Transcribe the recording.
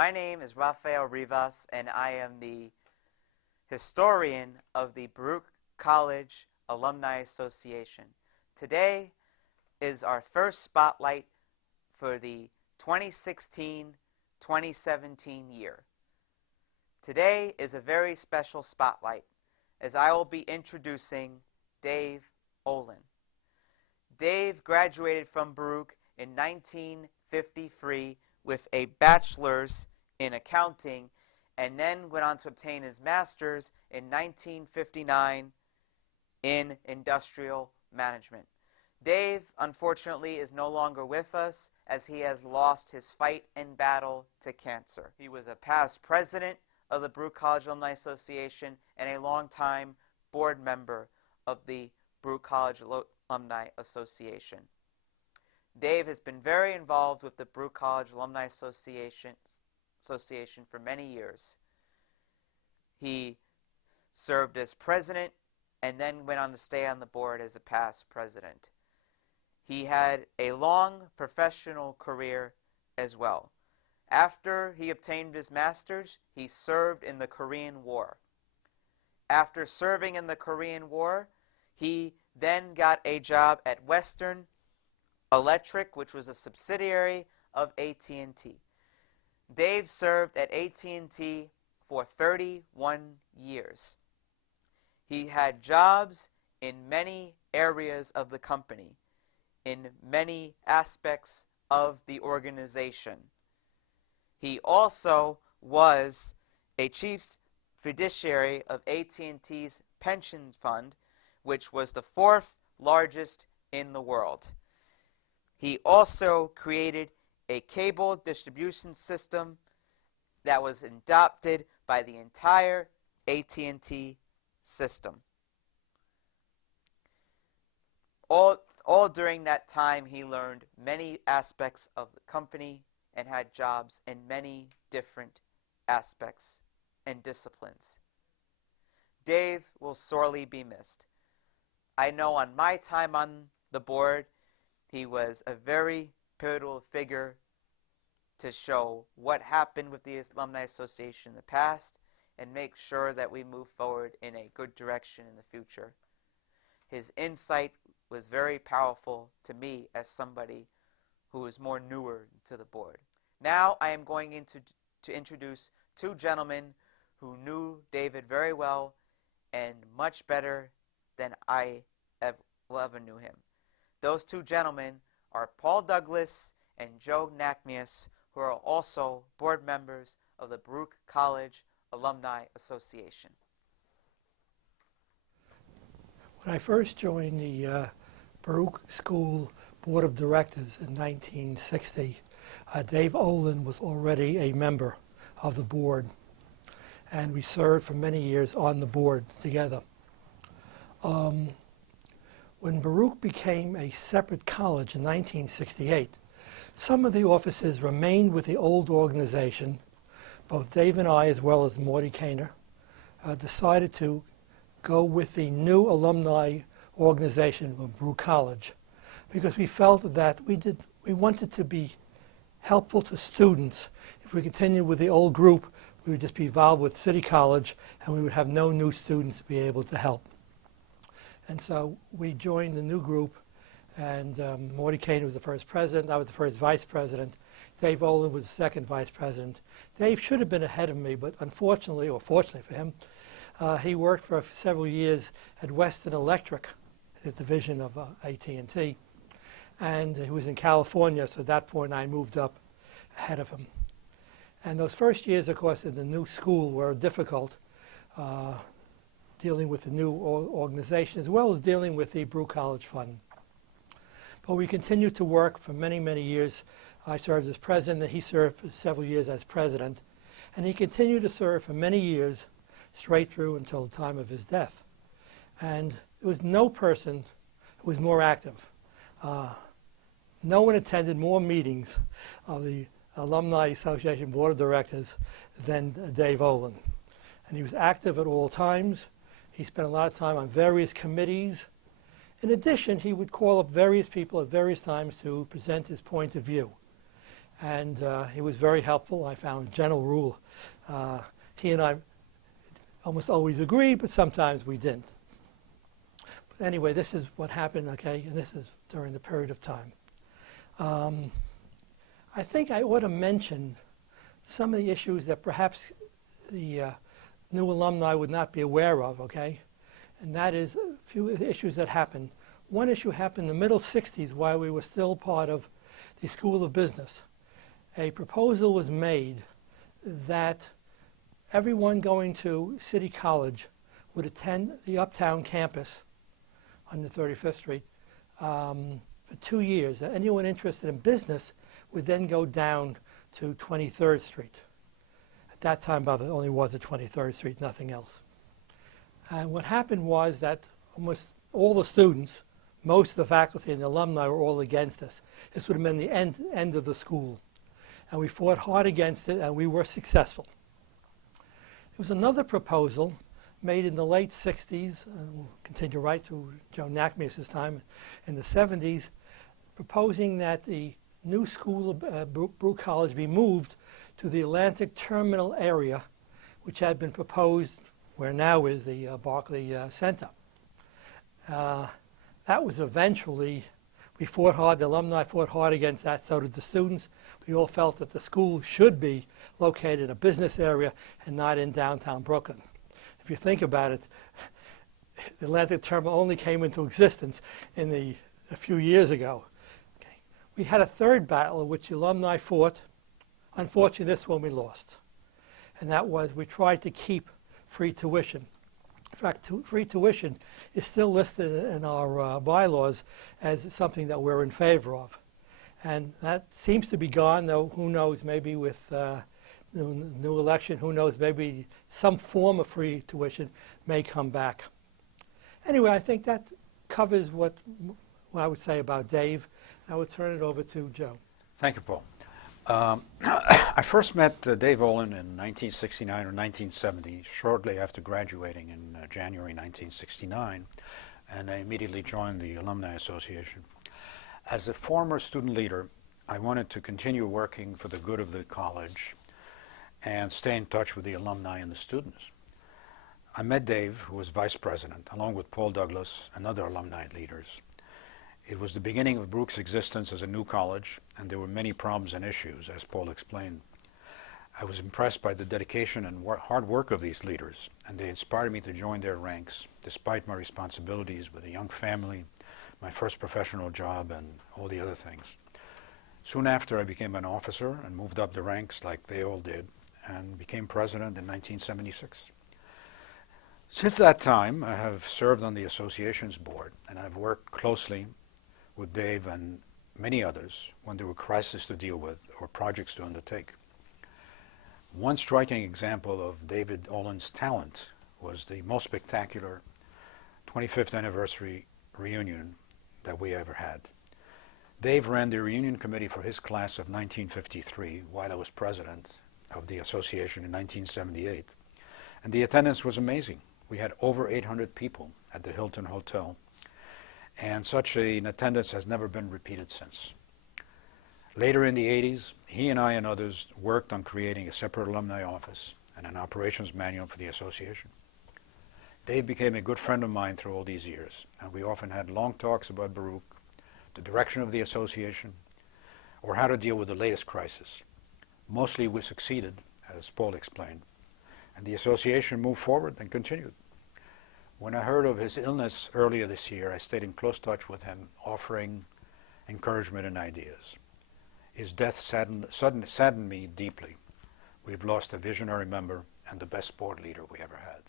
My name is Rafael Rivas, and I am the historian of the Baruch College Alumni Association. Today is our first spotlight for the 2016-2017 year. Today is a very special spotlight, as I will be introducing Dave Olin. Dave graduated from Baruch in 1953 with a bachelor's in accounting, and then went on to obtain his master's in 1959 in industrial management. Dave, unfortunately, is no longer with us, as he has lost his fight and battle to cancer. He was a past president of the Baruch College Alumni Association and a longtime board member of the Baruch College Alumni Association. Dave has been very involved with the Baruch College Alumni Association for many years. He served as president and then went on to stay on the board as a past president. He had a long professional career as well. After he obtained his master's, he served in the Korean War. After serving in the Korean War, he then got a job at Western Electric, which was a subsidiary of AT&T. Dave served at AT&T for 31 years. He had jobs in many areas of the company, in many aspects of the organization. He also was a chief fiduciary of AT&T's pension fund, which was the fourth largest in the world. He also created a cable distribution system that was adopted by the entire AT&T system. All during that time, he learned many aspects of the company and had jobs in many different aspects and disciplines. Dave will sorely be missed. I know on my time on the board, he was a very pivotal figure to show what happened with the Alumni Association in the past and make sure that we move forward in a good direction in the future. His insight was very powerful to me as somebody who is more newer to the board. Now I am going to introduce two gentlemen who knew David very well and much better than I ever knew him. Those two gentlemen are Paul Douglas and Joe Nacmias, who are also board members of the Baruch College Alumni Association. When I first joined the Baruch School Board of Directors in 1960, Dave Olin was already a member of the board, and we served for many years on the board together. When Baruch became a separate college in 1968, some of the offices remained with the old organization. Both Dave and I, as well as Morty Kaner, decided to go with the new alumni organization of Baruch College, because we felt that we wanted to be helpful to students. If we continued with the old group, we would just be involved with City College, and we would have no new students to be able to help. And so we joined the new group, and Morty Kaner was the first president. I was the first vice president. Dave Olin was the second vice president. Dave should have been ahead of me, but unfortunately, or fortunately for him, he worked for several years at Western Electric, the division of AT&T, and he was in California, so at that point I moved up ahead of him. And those first years, of course, in the new school were difficult, dealing with the new organization as well as dealing with the Baruch College Fund. But we continued to work for many, many years. I served as president, and he served for several years as president. And he continued to serve for many years, straight through until the time of his death. And there was no person who was more active. No one attended more meetings of the Alumni Association Board of Directors than Dave Olin. And he was active at all times. He spent a lot of time on various committees. In addition, he would call up various people at various times to present his point of view. and he was very helpful. I found general rule. He and I almost always agreed, but sometimes we didn't. But anyway, this is what happened, okay, and this is during the period of time. I think I ought to mention some of the issues that perhaps the new alumni would not be aware of, okay? And that is a few issues that happened. One issue happened in the middle 60s while we were still part of the School of Business. A proposal was made that everyone going to City College would attend the Uptown campus on the 35th Street for 2 years. Anyone interested in business would then go down to 23rd Street. At that time, there only was a 23rd Street, nothing else. And what happened was that almost all the students, most of the faculty and the alumni were all against us. This would have been the end of the school. And we fought hard against it, and we were successful. There was another proposal made in the late 60s, and we'll continue right to Joe Nacmias' time in the 70s, proposing that the new school of Baruch College be moved to the Atlantic Terminal area, which had been proposed where now is the Barclay Center. That was eventually, we fought hard, the alumni fought hard against that, so did the students. We all felt that the school should be located in a business area and not in downtown Brooklyn. If you think about it, the Atlantic Terminal only came into existence a few years ago. Okay. We had a third battle in which the alumni fought. Unfortunately, this one we lost. And that was we tried to keep free tuition. In fact, free tuition is still listed in our bylaws as something that we're in favor of. And that seems to be gone, though who knows, maybe with the new election, who knows, maybe some form of free tuition may come back. Anyway, I think that covers what I would say about Dave. I would turn it over to Joe. Thank you, Paul. I first met Dave Olin in 1969 or 1970, shortly after graduating in January 1969, and I immediately joined the Alumni Association. As a former student leader, I wanted to continue working for the good of the college and stay in touch with the alumni and the students. I met Dave, who was vice president, along with Paul Douglas and other alumni leaders. It was the beginning of Baruch's existence as a new college, and there were many problems and issues, as Paul explained. I was impressed by the dedication and hard work of these leaders, and they inspired me to join their ranks, despite my responsibilities with a young family, my first professional job, and all the other things. Soon after, I became an officer and moved up the ranks like they all did, and became president in 1976. Since that time, I have served on the association's board, and I've worked closely with Dave and many others when there were crises to deal with or projects to undertake. One striking example of David Olin's talent was the most spectacular 25th anniversary reunion that we ever had. Dave ran the reunion committee for his class of 1953 while I was president of the association in 1978, and the attendance was amazing. We had over 800 people at the Hilton Hotel, and such an attendance has never been repeated since. Later in the 80s, he and I and others worked on creating a separate alumni office and an operations manual for the association. Dave became a good friend of mine through all these years, and we often had long talks about Baruch, the direction of the association, or how to deal with the latest crisis. Mostly we succeeded, as Paul explained, and the association moved forward and continued. When I heard of his illness earlier this year, I stayed in close touch with him, offering encouragement and ideas. His death saddened me deeply. We've lost a visionary member and the best board leader we ever had.